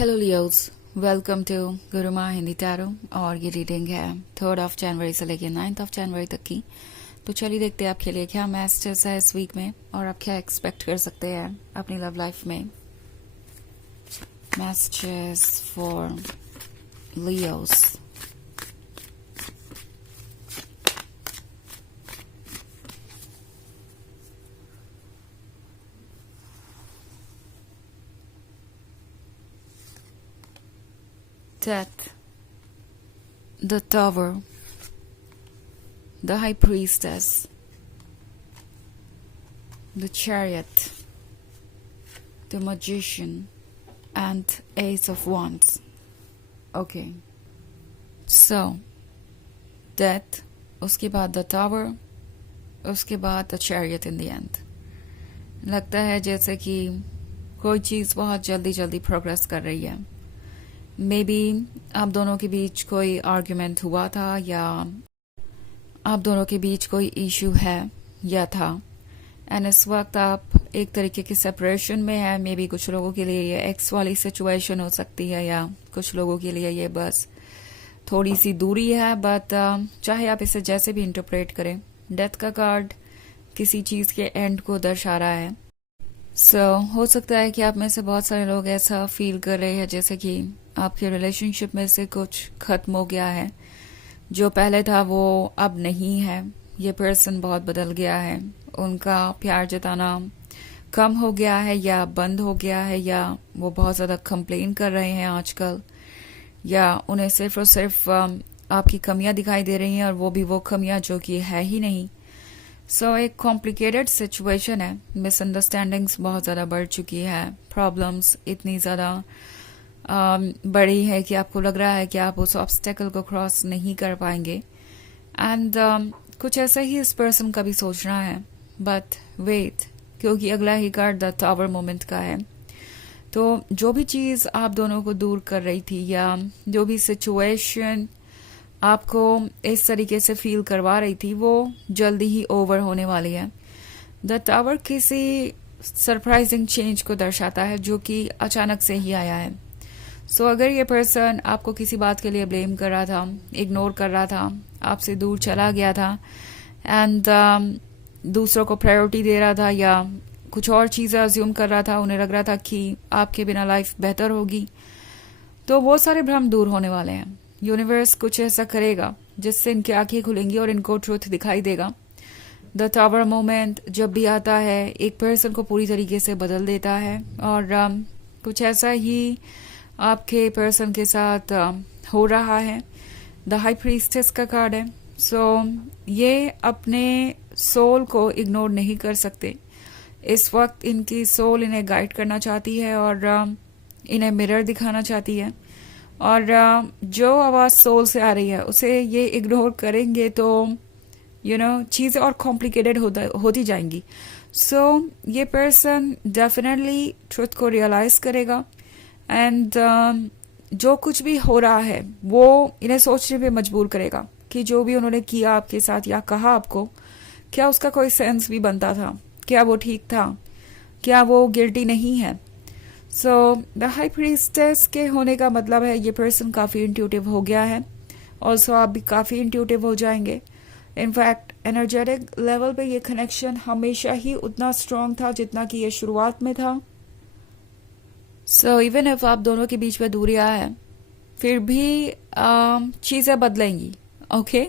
Hello Leos, welcome to Guruma Hindi tarot. और ये reading है 3 जनवरी से लेकर 9 जनवरी तक की। तो चलिए देखते हैं आपके लिए क्या मैसेजेस है इस वीक में और आप क्या एक्सपेक्ट कर सकते हैं अपनी लव लाइफ में। Messages for Leos. Death, the Tower, the High Priestess, the Chariot, the Magician, and Ace of Wands. Okay. So, Death, उसके बाद The Tower, उसके बाद The Chariot in the end. लगता है जैसे कि कोई चीज़ बहुत जल्दी जल्दी प्रोग्रेस कर रही है। मे बी आप दोनों के बीच कोई आर्ग्यूमेंट हुआ था या आप दोनों के बीच कोई इशू है या था, एंड इस वक्त आप एक तरीके की सेपरेशन में है। मे बी कुछ लोगों के लिए ये एक्स वाली सिचुएशन हो सकती है या कुछ लोगों के लिए ये बस थोड़ी सी दूरी है। बट चाहे आप इसे जैसे भी इंटरप्रेट करें, डेथ का कार्ड किसी चीज़ के एंड को दर्शा रहा है। हो सकता है कि आप में से बहुत सारे लोग ऐसा फील कर रहे हैं जैसे कि आपके रिलेशनशिप में से कुछ खत्म हो गया है। जो पहले था वो अब नहीं है। ये पर्सन बहुत बदल गया है। उनका प्यार जताना कम हो गया है या बंद हो गया है, या वो बहुत ज़्यादा कंप्लेन कर रहे हैं आजकल, या उन्हें सिर्फ और सिर्फ आपकी कमियां दिखाई दे रही हैं और वो भी वो कमियां जो कि है ही नहीं। एक कॉम्प्लिकेटेड सिचुएशन है। मिसअंडरस्टैंडिंग्स बहुत ज़्यादा बढ़ चुकी है। प्रॉब्लम्स इतनी ज़्यादा बड़ी है कि आपको लग रहा है कि आप उस ऑब्स्टेकल को क्रॉस नहीं कर पाएंगे। एंड कुछ ऐसा ही इस पर्सन का भी सोचना है। बट वेट, क्योंकि अगला ही कार्ड द टावर मोमेंट का है। तो जो भी चीज़ आप दोनों को दूर कर रही थी या जो भी सिचुएशन आपको इस तरीके से फील करवा रही थी, वो जल्दी ही ओवर होने वाली है। द टावर किसी सरप्राइजिंग चेंज को दर्शाता है जो कि अचानक से ही आया है। अगर ये पर्सन आपको किसी बात के लिए ब्लेम कर रहा था, इग्नोर कर रहा था, आपसे दूर चला गया था एंड दूसरों को प्रायोरिटी दे रहा था या कुछ और चीज़ें अज्यूम कर रहा था, उन्हें लग रहा था कि आपके बिना लाइफ बेहतर होगी, तो वो सारे भ्रम दूर होने वाले हैं। यूनिवर्स कुछ ऐसा करेगा जिससे इनकी आंखें खुलेंगी और इनको ट्रूथ दिखाई देगा। द टावर मोमेंट जब भी आता है एक पर्सन को पूरी तरीके से बदल देता है और कुछ ऐसा ही आपके पर्सन के साथ हो रहा है। द हाई प्रीस्टेस का कार्ड है। ये अपने सोल को इग्नोर नहीं कर सकते। इस वक्त इनकी सोल इन्हें गाइड करना चाहती है और इन्हें मिरर दिखाना चाहती है, और जो आवाज़ सोल से आ रही है उसे ये इग्नोर करेंगे तो चीज़ें और कॉम्प्लिकेटेड होती जाएंगी। ये पर्सन डेफिनेटली ट्रुथ को रियलाइज करेगा एंड जो कुछ भी हो रहा है वो इन्हें सोचने पे मजबूर करेगा कि जो भी उन्होंने किया आपके साथ या कहा आपको, क्या उसका कोई सेंस भी बनता था, क्या वो ठीक था, क्या वो गिल्टी नहीं है। द हाई प्रीस्टेस के होने का मतलब है ये पर्सन काफ़ी इंट्यूटिव हो गया है। ऑल्सो आप भी काफ़ी इंट्यूटिव हो जाएंगे। इनफैक्ट एनर्जेटिक लेवल पे ये कनेक्शन हमेशा ही उतना स्ट्रांग था जितना कि ये शुरुआत में था। इवन इफ आप दोनों के बीच में दूरियां है, फिर भी चीज़ें बदलेंगी। ओके,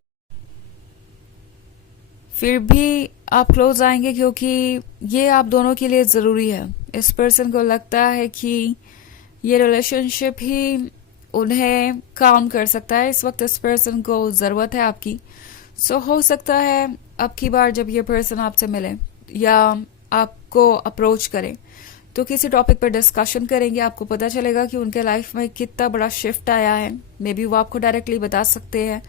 फिर भी आप क्लोज आएंगे क्योंकि ये आप दोनों के लिए ज़रूरी है। इस पर्सन को लगता है कि ये रिलेशनशिप ही उन्हें काम कर सकता है। इस वक्त इस पर्सन को ज़रूरत है आपकी। हो सकता है अब की बार जब ये पर्सन आपसे मिले या आपको अप्रोच करे तो किसी टॉपिक पर डिस्कशन करेंगे, आपको पता चलेगा कि उनके लाइफ में कितना बड़ा शिफ्ट आया है। मे बी वो आपको डायरेक्टली बता सकते हैं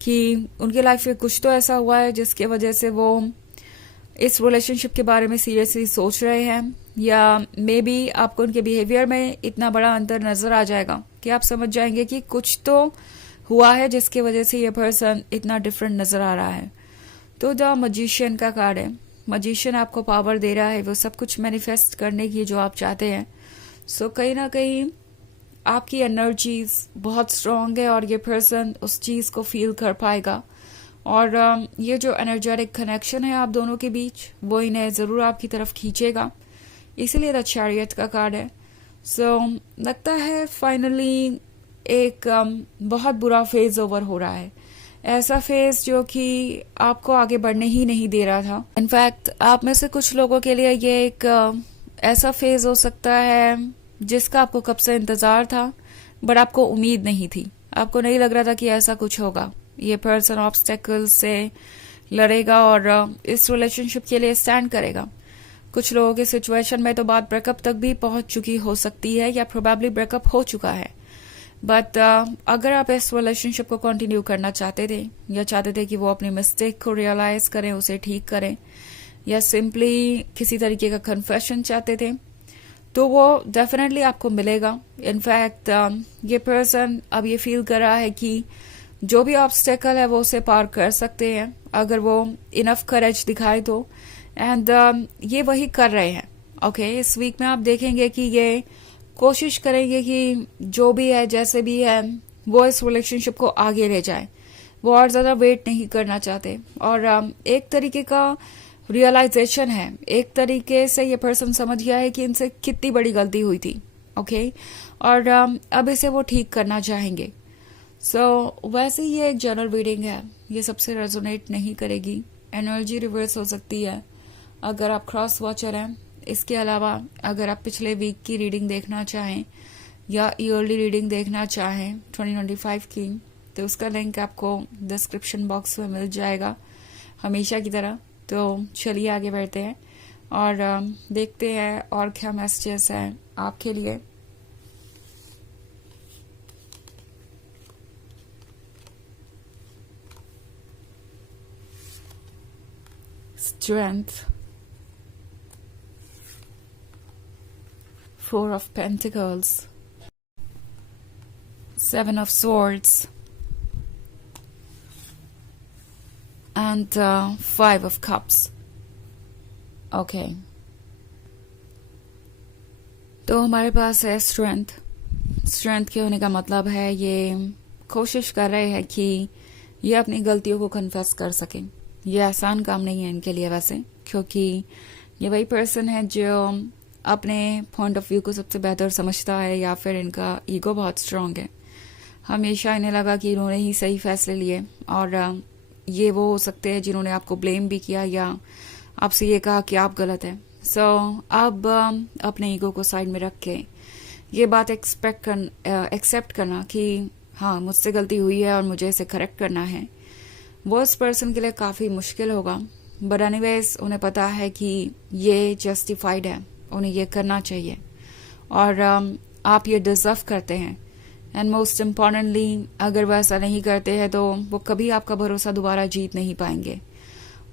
कि उनके लाइफ में कुछ तो ऐसा हुआ है जिसके वजह से वो इस रिलेशनशिप के बारे में सीरियसली सोच रहे हैं, या मे बी आपको उनके बिहेवियर में इतना बड़ा अंतर नजर आ जाएगा कि आप समझ जाएंगे कि कुछ तो हुआ है जिसकी वजह से ये पर्सन इतना डिफरेंट नजर आ रहा है। तो द मजिशियन का कार्ड है। मजिशियन आपको पावर दे रहा है वो सब कुछ मैनिफेस्ट करने की जो आप चाहते हैं। कहीं ना कहीं आपकी एनर्जीज बहुत स्ट्रांग है और ये पर्सन उस चीज़ को फील कर पाएगा। और ये जो एनर्जेटिक कनेक्शन है आप दोनों के बीच, वो इन्हें ज़रूर आपकी तरफ खींचेगा, इसीलिए द चैरियट का कार्ड है। सो लगता है फाइनली एक बहुत बुरा फेज ओवर हो रहा है, ऐसा फेज जो कि आपको आगे बढ़ने ही नहीं दे रहा था। इनफैक्ट आप में से कुछ लोगों के लिए ये एक ऐसा फेज हो सकता है जिसका आपको कब से इंतजार था, बट आपको उम्मीद नहीं थी, आपको नहीं लग रहा था कि ऐसा कुछ होगा। ये पर्सन ऑब्स्टेकल से लड़ेगा और इस रिलेशनशिप के लिए स्टैंड करेगा। कुछ लोगों के सिचुएशन में तो बात ब्रेकअप तक भी पहुंच चुकी हो सकती है या प्रोबेबली ब्रेकअप हो चुका है। बट अगर आप इस रिलेशनशिप को कंटिन्यू करना चाहते थे या चाहते थे कि वो अपनी मिस्टेक को रियलाइज करें, उसे ठीक करें, या सिंपली किसी तरीके का कन्फेशन चाहते थे, तो वो डेफिनेटली आपको मिलेगा। इनफैक्ट ये पर्सन अब ये फील कर रहा है कि जो भी ऑब्स्टेकल है वो उसे पार कर सकते हैं अगर वो इनफ करेज दिखाए तो। एंड ये वही कर रहे हैं। ओके, इस वीक में आप देखेंगे कि ये कोशिश करेंगे कि जो भी है जैसे भी है वो इस रिलेशनशिप को आगे ले जाए। वो और ज्यादा वेट नहीं करना चाहते और एक तरीके का रियलाइजेशन है, एक तरीके से ये पर्सन समझ गया है कि इनसे कितनी बड़ी गलती हुई थी। ओके, और अब इसे वो ठीक करना चाहेंगे। सो वैसे ये एक जनरल रीडिंग है, ये सबसे रेजोनेट नहीं करेगी, एनर्जी रिवर्स हो सकती है अगर आप क्रॉस वॉचर हैं। इसके अलावा अगर आप पिछले वीक की रीडिंग देखना चाहें या ईयरली रीडिंग देखना चाहें 2025 की, तो उसका लिंक आपको डिस्क्रिप्शन बॉक्स में मिल जाएगा हमेशा की तरह। तो चलिए आगे बढ़ते हैं और देखते हैं और क्या मैसेजेस हैं आपके लिए। Strength, Four of Pentacles, Seven of Swords, and Five of Cups. Okay. तो हमारे पास है स्ट्रेंथ। स्ट्रेंथ के होने का मतलब है ये कोशिश कर रहे हैं कि ये अपनी गलतियों को कन्फेस कर सकें। ये आसान काम नहीं है इनके लिए वैसे, क्योंकि ये वही पर्सन है जो अपने पॉइंट ऑफ व्यू को सबसे बेहतर समझता है, या फिर इनका ईगो बहुत स्ट्रांग है। हमेशा इन्हें लगा कि इन्होंने ही सही फैसले लिए, और ये वो हो सकते हैं जिन्होंने आपको ब्लेम भी किया या आपसे ये कहा कि आप गलत हैं। सो अब अपने ईगो को साइड में रख के ये बात एक्सेप्ट करना कि हाँ मुझसे गलती हुई है और मुझे इसे करेक्ट करना है, वो इस पर्सन के लिए काफ़ी मुश्किल होगा। बट एनीवेज उन्हें पता है कि ये जस्टिफाइड है, उन्हें ये करना चाहिए और आप ये डिजर्व करते हैं। एंड मोस्ट इम्पॉर्टेंटली अगर वो ऐसा नहीं करते हैं तो वो कभी आपका भरोसा दोबारा जीत नहीं पाएंगे,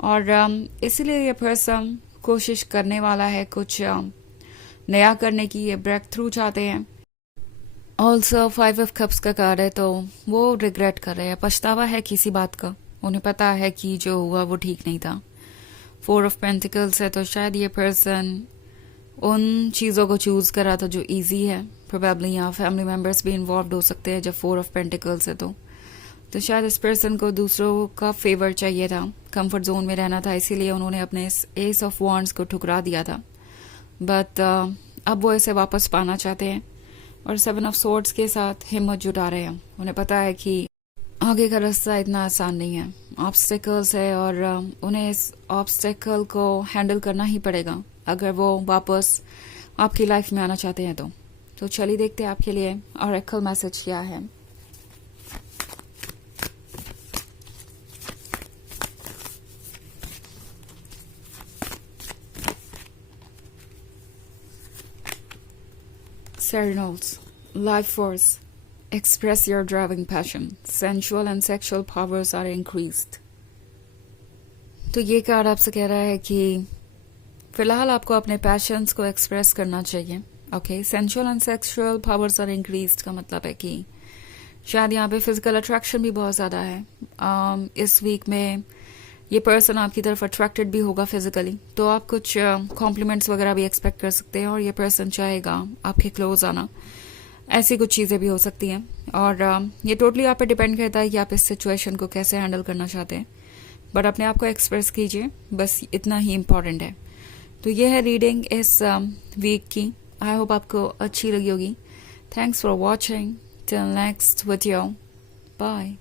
और इसीलिए ये पर्सन कोशिश करने वाला है कुछ नया करने की, ये ब्रेक थ्रू चाहते हैं। ऑल्सो 5 ऑफ कप्स का कार्ड है, तो वो रिग्रेट कर रहे हैं, पछतावा है किसी बात का, उन्हें पता है कि जो हुआ वो ठीक नहीं था। 4 ऑफ पेंटिकल्स है, तो शायद ये पर्सन उन चीज़ों को चूज कर रहा था जो इजी है। प्रोबेबली यहाँ फैमिली मेम्बर्स भी इन्वॉल्व हो सकते हैं जब 4 ऑफ पेंटिकल्स है, तो शायद इस पर्सन को दूसरों का फेवर चाहिए था, कंफर्ट जोन में रहना था, इसीलिए उन्होंने अपने एस ऑफ वॉन्ड्स को ठुकरा दिया था। बट अब वो इसे वापस पाना चाहते हैं और 7 ऑफ सोर्ड्स के साथ हिम्मत जुटा रहे हैं। उन्हें पता है कि आगे का रास्ता इतना आसान नहीं है, ऑब्स्टेकल्स है, और उन्हें इस ऑब्स्टेकल को हैंडल करना ही पड़ेगा अगर वो वापस आपकी लाइफ में आना चाहते हैं। तो चलिए देखते हैं आपके लिए ऑरेकल मैसेज क्या है। Serenals, life force, express your driving passion, sensual and sexual powers are increased. तो ये कार्ड आपसे कह रहा है कि फिलहाल आपको अपने पैशंस को एक्सप्रेस करना चाहिए। Okay, sensual and sexual powers are increased का मतलब है कि शायद यहाँ पे फिजिकल अट्रैक्शन भी बहुत ज़्यादा है। इस वीक में ये पर्सन आपकी तरफ अट्रैक्टेड भी होगा फिजिकली, तो आप कुछ कॉम्प्लीमेंट्स वगैरह भी एक्सपेक्ट कर सकते हैं और ये पर्सन चाहेगा आपके क्लोज आना। ऐसी कुछ चीज़ें भी हो सकती हैं। और ये टोटली आप पे डिपेंड करता है कि आप इस सिचुएशन को कैसे हैंडल करना चाहते हैं, बट अपने आप को एक्सप्रेस कीजिए, बस इतना ही इम्पॉर्टेंट है। तो ये है रीडिंग इस वीक की। आई होप आपको अच्छी लगी होगी। Thanks for watching. Till next video, bye.